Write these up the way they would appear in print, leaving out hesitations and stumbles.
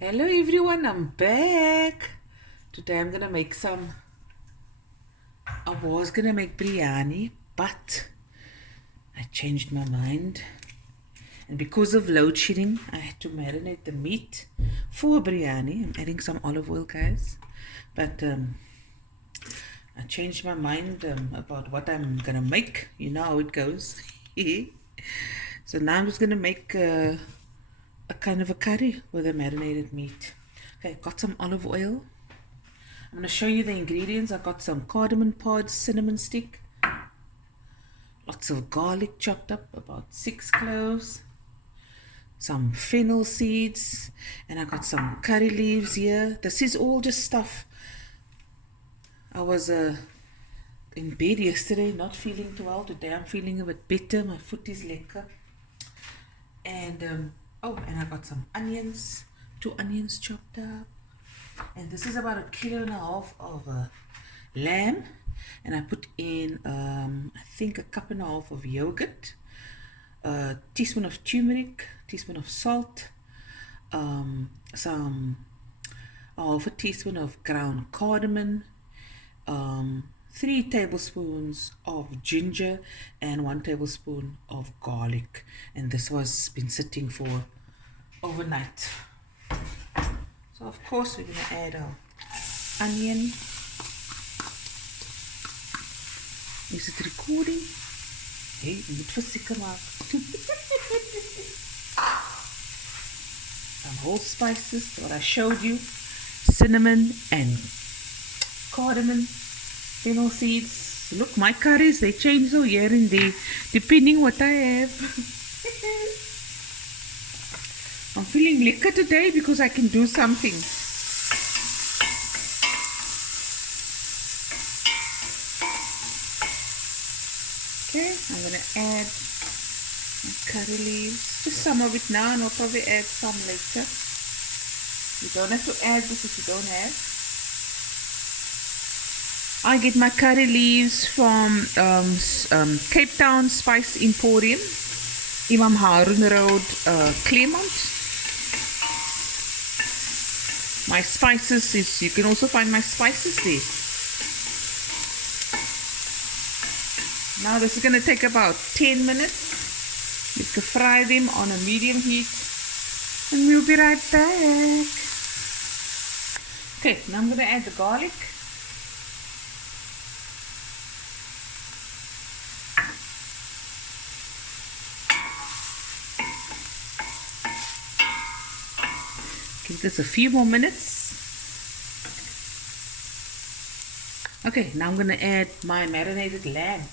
Hello everyone, I'm back. Today I'm gonna make I was gonna make biryani, but I changed my mind. And because of load shedding, I had to marinate the meat for biryani. I'm adding some olive oil, guys. But I changed my mind about what I'm gonna make. You know how it goes. So now I'm just gonna make a kind of a curry with a marinated meat. Okay, got some olive oil. I'm going to show you the ingredients. I got some cardamom pods, cinnamon stick, lots of garlic chopped up, about 6 cloves, some fennel seeds, and I got some curry leaves here. This is all just stuff. I was in bed yesterday, not feeling too well. Today I'm feeling a bit better. My foot is lekker. And and I got some onions, 2 onions chopped up. And this is about 1.5 kilos of lamb. And I put in, I think, 1.5 cups of yogurt, a teaspoon of turmeric, teaspoon of salt, some half a teaspoon of ground cardamom, 3 tablespoons of ginger, and 1 tablespoon of garlic. And this was been sitting for overnight. So of course we're going to add our onion. Is it recording? Hey, you moet verseker maak. Some whole spices, what I showed you. Cinnamon and cardamom, fennel seeds. Look, my curries, they change so here and there, depending what I have. I'm feeling lekker today because I can do something. Okay, I'm going to add my curry leaves. Just some of it now, and I'll probably add some later. You don't have to add this if you don't have. I get my curry leaves from Cape Town Spice Emporium, Imam Harun Road, Claremont. My spices you can also find my spices there. Now this is going to take about 10 minutes. You can fry them on a medium heat, and we'll be right back. Okay, now I'm going to add the garlic. Give this a few more minutes. Okay, now I'm going to add my marinated lamb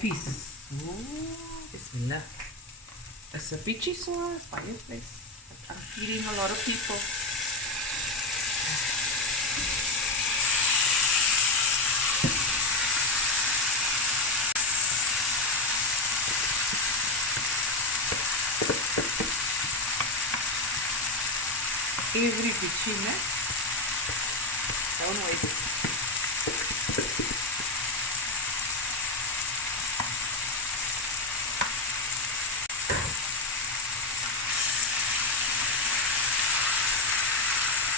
pieces. Oh, bismillah. It's a bitchy sauce, fireplace. I'm feeding a lot of people. Every bitchiness. Don't wait.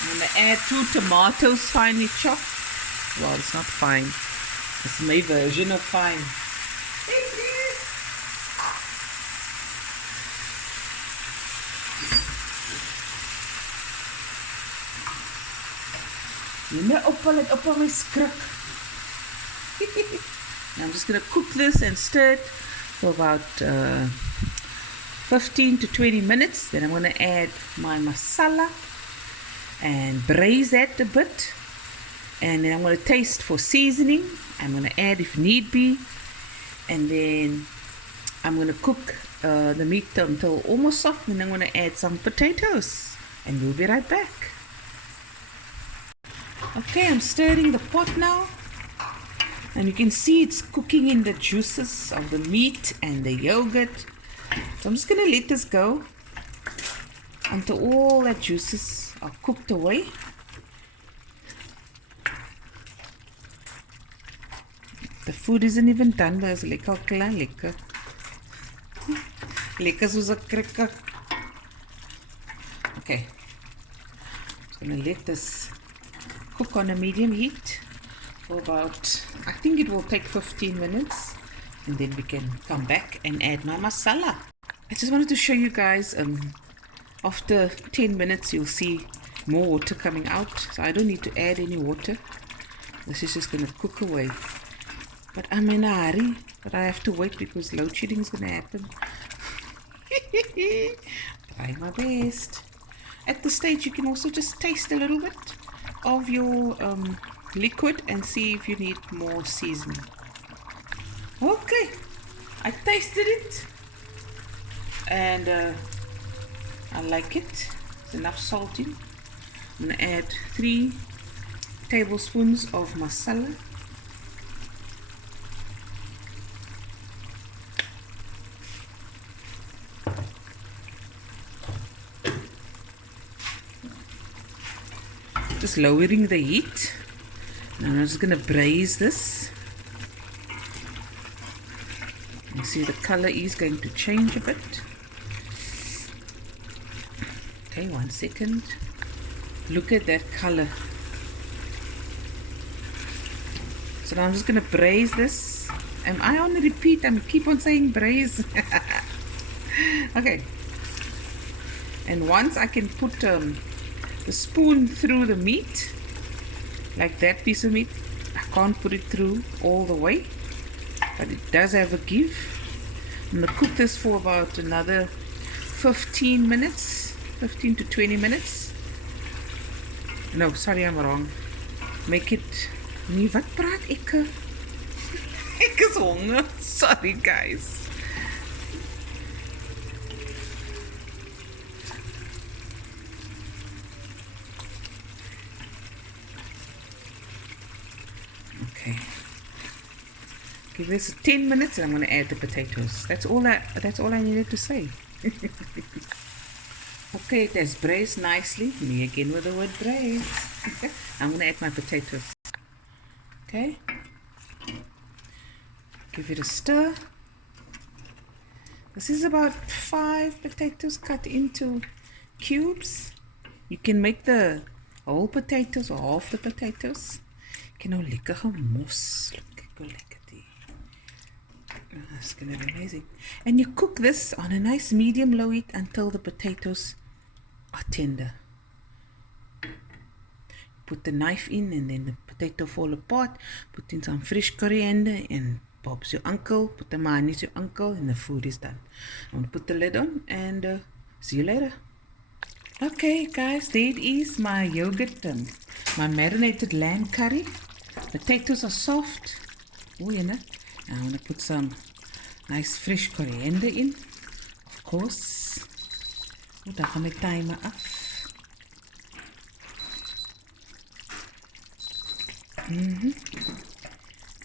I'm going to add 2 tomatoes finely chopped. Well, it's not fine. It's my version of fine. Op my skrik. Now I'm just going to cook this and stir it for about 15 to 20 minutes. Then I'm going to add my masala and braise that a bit. And then I'm going to taste for seasoning. I'm going to add if need be. And then I'm going to cook the meat until almost soft. And then I'm going to add some potatoes. And we'll be right back. Okay, I'm stirring the pot now, and you can see it's cooking in the juices of the meat and the yogurt. So I'm just going to let this go until all the juices are cooked away. The food isn't even done, but it's lekker klaar, lekker. Lekker soos 'n krikker. Okay, gonna let this cook on a medium heat for about, I think it will take 15 minutes, and then we can come back and add my masala. I just wanted to show you guys, after 10 minutes you'll see more water coming out, so I don't need to add any water. This is just gonna cook away. But I'm in a hurry, but I have to wait because load shedding is gonna happen. Try my best. At this stage you can also just taste a little bit of your liquid and see if you need more seasoning. Okay, I tasted it and I like it. It's enough salt in. I'm gonna add 3 tablespoons of masala. Just lowering the heat. Now I'm just gonna braise this. You see the color is going to change a bit. Okay, 1 second. Look at that color. So now I'm just gonna braise this. Am I on repeat? I keep on saying braise. Okay. And once I can put the spoon through the meat, like that piece of meat, I can't put it through all the way, but it does have a give. I'm gonna cook this for about another 15 minutes, 15 to 20 minutes. No, sorry, I'm wrong. Make it. Nee, wat praat ek? Ek is honger. Sorry, guys. Okay. Give this 10 minutes and I'm going to add the potatoes. That's all I needed to say. Okay, it has braised nicely. Me again with the word braise. I'm going to add my potatoes. Okay. Give it a stir. This is about 5 potatoes cut into cubes. You can make the whole potatoes or half the potatoes. Ek nou lekker gemos. Look how lekker die. That's gonna be amazing. And you cook this on a nice medium low heat until the potatoes are tender. Put the knife in and then the potato fall apart. Put in some fresh coriander and Bob's your uncle. Put the mayonnaise your uncle and the food is done. I'm gonna put the lid on and see you later. Okay guys, there it is, my yogurt, my marinated lamb curry. Potatoes are soft. Oh, you know. I'm going to put some nice fresh coriander in. Of course. Oh, dan gaan my timer af.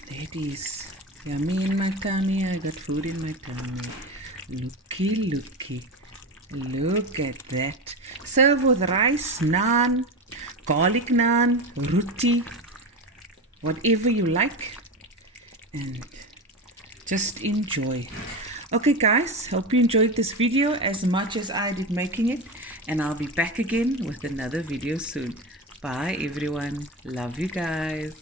There it is. Yummy in my tummy. I got food in my tummy. Looky, looky. Look at that. Serve with rice, naan, garlic naan, roti, whatever you like, and just enjoy. Okay guys, hope you enjoyed this video as much as I did making it, and I'll be back again with another video soon. Bye everyone. Love you guys.